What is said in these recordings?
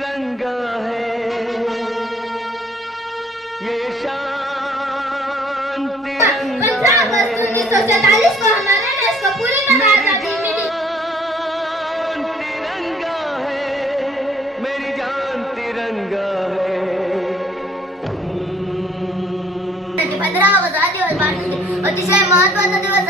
तिरंगा है। ये शान तिरंगा है। मेरी जान तिरंगा है। पंद्रह और तीसरा महत्व दिवस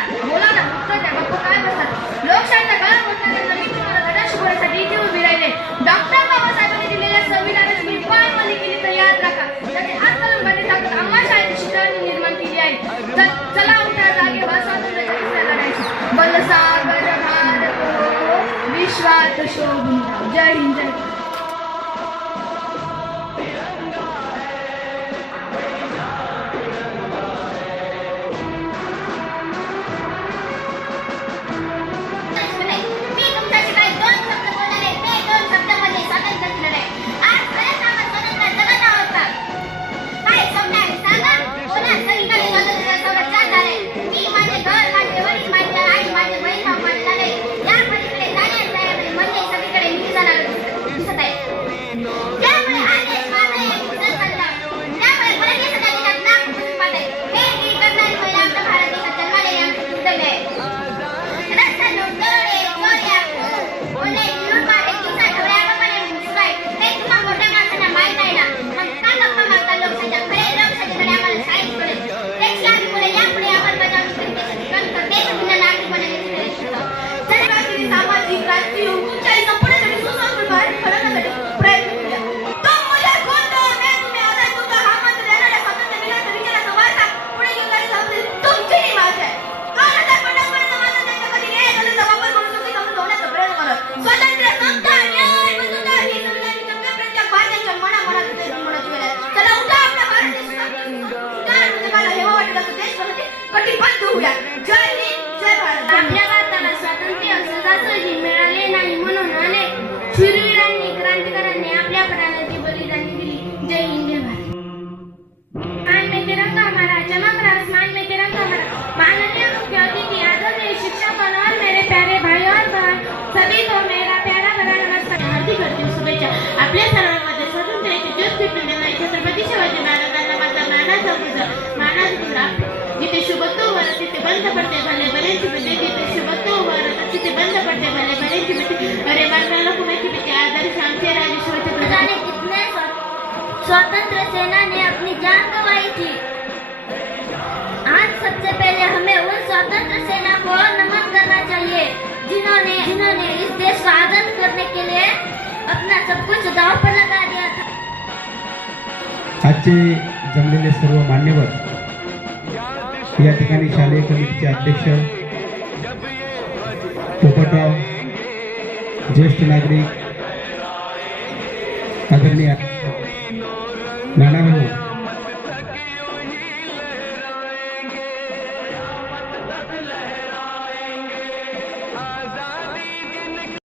श्राद्ध शोभिना जय हिंद जय Yeah. स्वतंत्र सेना ने अपनी जान गवाई थी। आज सबसे पहले हमें उन स्वतंत्र सेना को नमन करना चाहिए जिन्होंने जिन्होंने इस देश का आदर करने के लिए अपना सब कुछ दाव पर लगा दिया था। अच्छे जमले सर्व मान्यवर या ठिकाणी शालेय समितीचे अध्यक्ष पोपटराव ज्येष्ठ नागरिक आदरणीय नानाभाऊ